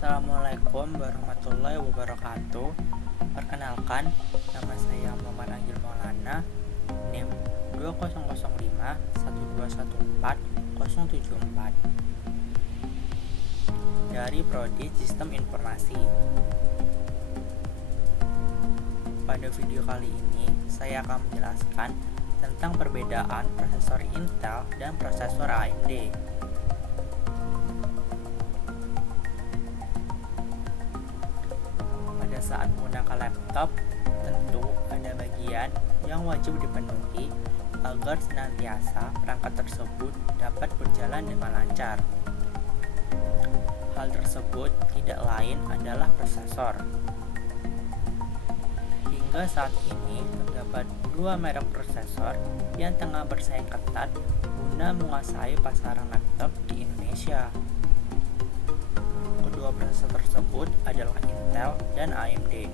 Assalamualaikum warahmatullahi wabarakatuh. Perkenalkan, nama saya Muhammad Anggil Maulana, NIM 2005 1214074 dari Prodi Sistem Informasi. Pada video kali ini, saya akan menjelaskan tentang perbedaan prosesor Intel dan prosesor AMD. Pada saat menggunakan laptop, tentu ada bagian yang wajib dipenuhi agar senantiasa perangkat tersebut dapat berjalan dengan lancar. Hal tersebut tidak lain adalah prosesor. Hingga saat ini terdapat dua merek prosesor yang tengah bersaing ketat guna menguasai pasaran laptop di Indonesia. Kedua prosesor tersebut adalah Intel dan AMD.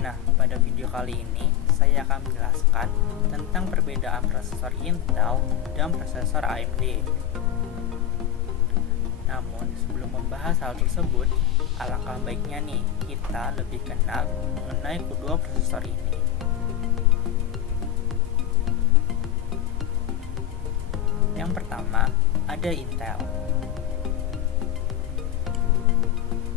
Nah, pada video kali ini saya akan menjelaskan tentang perbedaan prosesor Intel dan prosesor AMD. Namun, sebelum membahas hal tersebut, alangkah baiknya nih kita lebih kenal mengenai kedua prosesor ini. Yang pertama, ada Intel.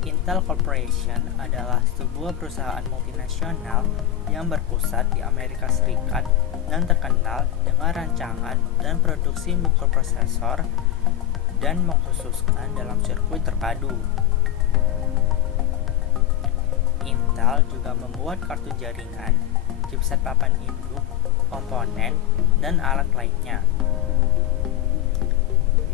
Intel Corporation adalah sebuah perusahaan multinasional yang berpusat di Amerika Serikat dan terkenal dengan rancangan dan produksi mikroprosesor dan mengkhususkan dalam sirkuit terpadu. Intel juga membuat kartu jaringan, chipset papan induk, komponen, dan alat lainnya.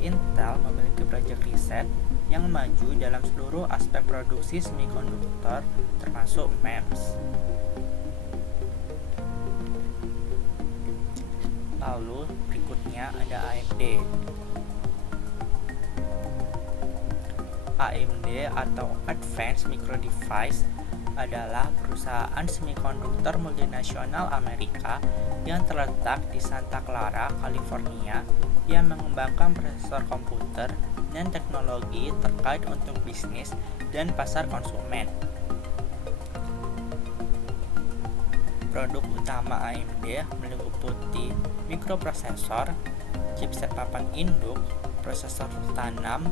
Intel memiliki proyek riset yang maju dalam seluruh aspek produksi semikonduktor, termasuk MEMS. Lalu berikutnya ada AMD. AMD atau Advanced Micro Device adalah perusahaan semikonduktor multinasional Amerika yang terletak di Santa Clara, California, yang mengembangkan prosesor komputer dan teknologi terkait untuk bisnis dan pasar konsumen. Produk utama AMD meliputi mikroprosesor, chipset papan induk, prosesor tanam,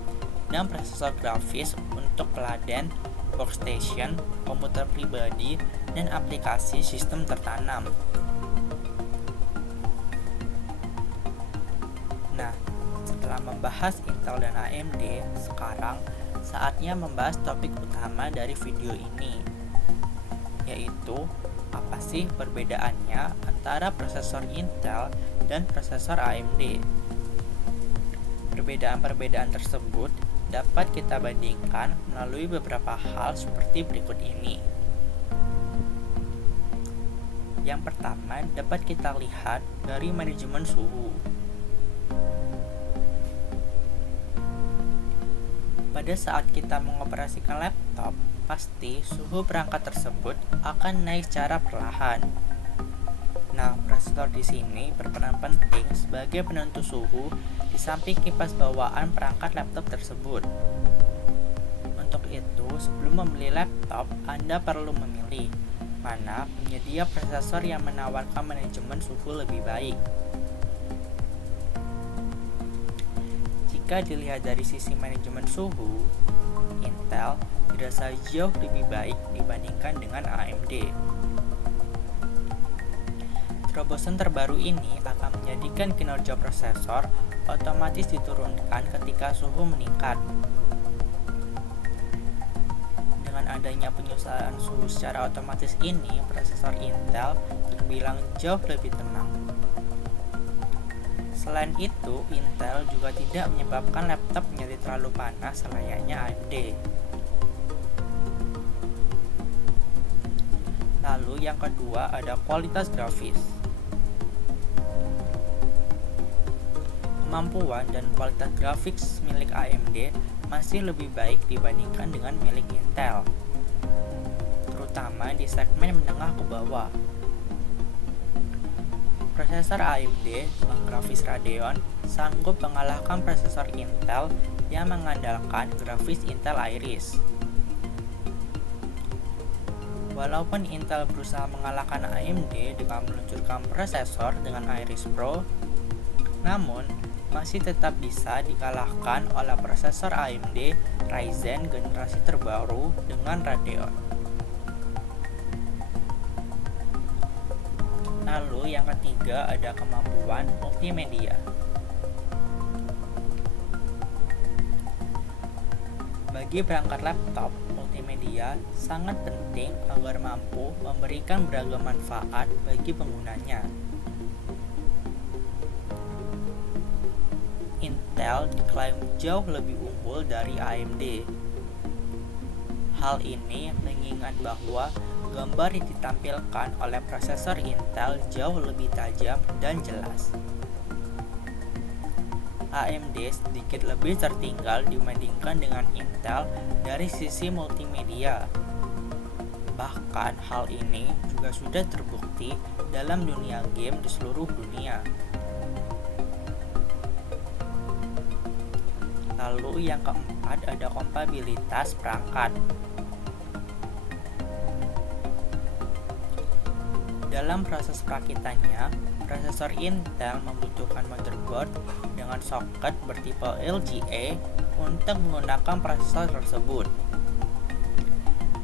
dan prosesor grafis untuk peladen, workstation, komputer pribadi, dan aplikasi sistem tertanam. Nah, setelah membahas Intel dan AMD, sekarang saatnya membahas topik utama dari video ini, yaitu apa sih perbedaannya antara prosesor Intel dan prosesor AMD. Perbedaan-perbedaan tersebut dapat kita bandingkan melalui beberapa hal seperti berikut ini. Yang pertama dapat kita lihat dari manajemen suhu. Pada saat kita mengoperasikan laptop, pasti suhu perangkat tersebut akan naik secara perlahan. Nah, prosesor di sini berperan penting sebagai penentu suhu di samping kipas bawaan perangkat laptop tersebut. Untuk itu, sebelum membeli laptop, Anda perlu memilih mana penyedia prosesor yang menawarkan manajemen suhu lebih baik. Jika dilihat dari sisi manajemen suhu, Intel dirasa jauh lebih baik dibandingkan dengan AMD. Terobosan terbaru ini akan menjadikan kinerja prosesor otomatis diturunkan ketika suhu meningkat. Dengan adanya penyesuaian suhu secara otomatis ini, prosesor Intel terbilang jauh lebih tenang. Selain itu, Intel juga tidak menyebabkan laptop menjadi terlalu panas selayaknya AMD. Lalu yang kedua ada kualitas grafis. Kemampuan dan kualitas grafik milik AMD masih lebih baik dibandingkan dengan milik Intel, terutama di segmen menengah ke bawah. Prosesor AMD dengan grafis Radeon sanggup mengalahkan prosesor Intel yang mengandalkan grafis Intel Iris. Walaupun Intel berusaha mengalahkan AMD dengan meluncurkan prosesor dengan Iris Pro, namun masih tetap bisa dikalahkan oleh prosesor AMD Ryzen generasi terbaru dengan Radeon. Lalu yang ketiga ada kemampuan multimedia. Bagi perangkat laptop, multimedia sangat penting agar mampu memberikan beragam manfaat bagi penggunanya. Intel diklaim jauh lebih unggul dari AMD. Hal ini mengingat bahwa gambar yang ditampilkan oleh prosesor Intel jauh lebih tajam dan jelas. AMD sedikit lebih tertinggal dibandingkan dengan Intel dari sisi multimedia. Bahkan hal ini juga sudah terbukti dalam dunia game di seluruh dunia. Lalu yang keempat ada kompatibilitas perangkat. Dalam proses perakitannya, prosesor Intel membutuhkan motherboard dengan soket bertipe LGA untuk menggunakan prosesor tersebut.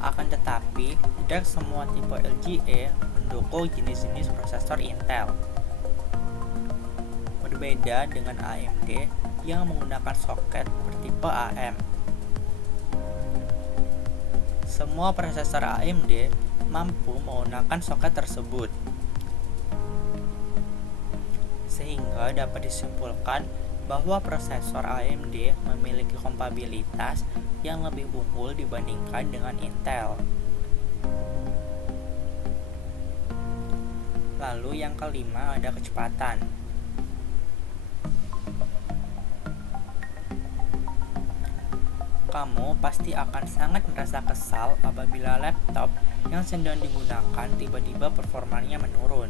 Akan tetapi, tidak semua tipe LGA mendukung jenis-jenis prosesor Intel. Berbeda dengan AMD yang menggunakan soket bertipe AM. Semua prosesor AMD mampu menggunakan soket tersebut, sehingga dapat disimpulkan bahwa prosesor AMD memiliki kompatibilitas yang lebih unggul dibandingkan dengan Intel. Lalu yang kelima ada kecepatan. Kamu pasti akan sangat merasa kesal apabila laptop yang sedang digunakan tiba-tiba performanya menurun.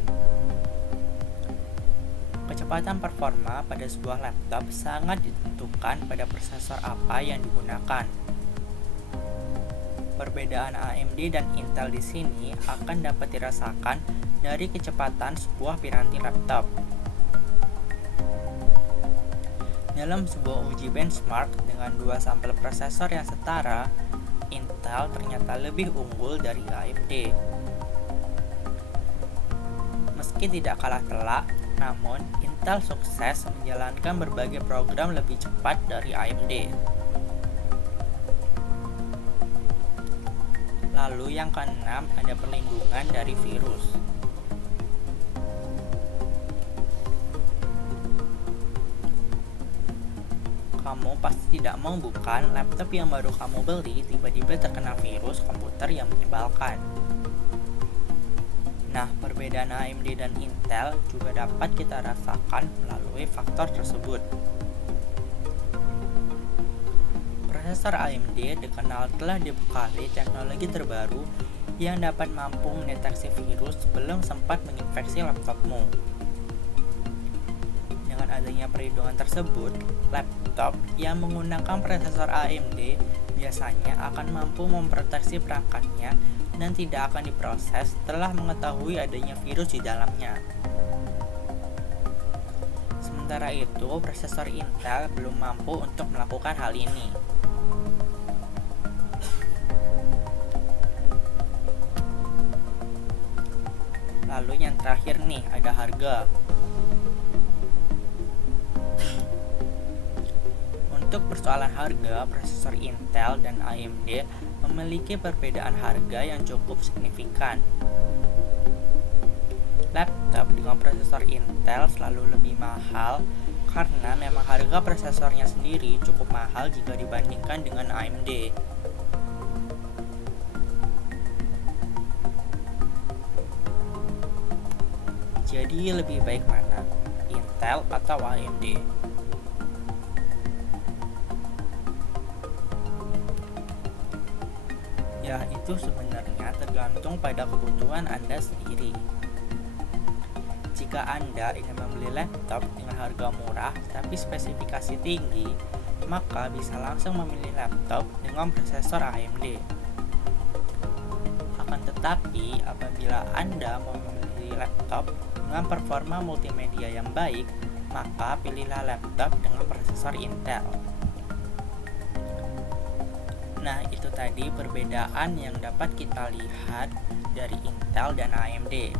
Kecepatan performa pada sebuah laptop sangat ditentukan pada prosesor apa yang digunakan. Perbedaan AMD dan Intel di sini akan dapat dirasakan dari kecepatan sebuah piranti laptop. Dalam sebuah uji benchmark dengan dua sampel prosesor yang setara, Intel ternyata lebih unggul dari AMD. Meski tidak kalah telak, namun Intel sukses menjalankan berbagai program lebih cepat dari AMD. Lalu yang keenam ada perlindungan dari virus. Kamu pasti tidak mau bukan laptop yang baru kamu beli tiba-tiba terkena virus komputer yang menyebalkan. Nah, perbedaan AMD dan Intel juga dapat kita rasakan melalui faktor tersebut. Prosesor AMD dikenal telah dibekali teknologi terbaru yang dapat mampu mendeteksi virus sebelum sempat menginfeksi laptopmu. Dengan adanya perlindungan tersebut, laptop yang menggunakan prosesor AMD biasanya akan mampu memproteksi perangkatnya dan tidak akan diproses setelah mengetahui adanya virus di dalamnya. Sementara itu, prosesor Intel belum mampu untuk melakukan hal ini. Lalu yang terakhir nih, ada harga. Untuk persoalan harga, prosesor Intel dan AMD memiliki perbedaan harga yang cukup signifikan. Laptop dengan prosesor Intel selalu lebih mahal karena memang harga prosesornya sendiri cukup mahal jika dibandingkan dengan AMD. Jadi lebih baik mana? Intel atau AMD? Ya, itu sebenarnya tergantung pada kebutuhan Anda sendiri. jika Anda ingin membeli laptop dengan harga murah tapi spesifikasi tinggi, maka bisa langsung memilih laptop dengan prosesor AMD. Akan tetapi, apabila Anda mau memilih laptop dengan performa multimedia yang baik, maka pilihlah laptop dengan prosesor Intel. Nah, itu tadi perbedaan yang dapat kita lihat dari Intel dan AMD.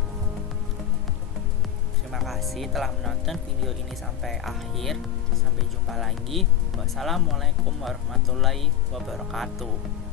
Terima kasih telah menonton video ini sampai akhir. Sampai jumpa lagi. Wassalamualaikum warahmatullahi wabarakatuh.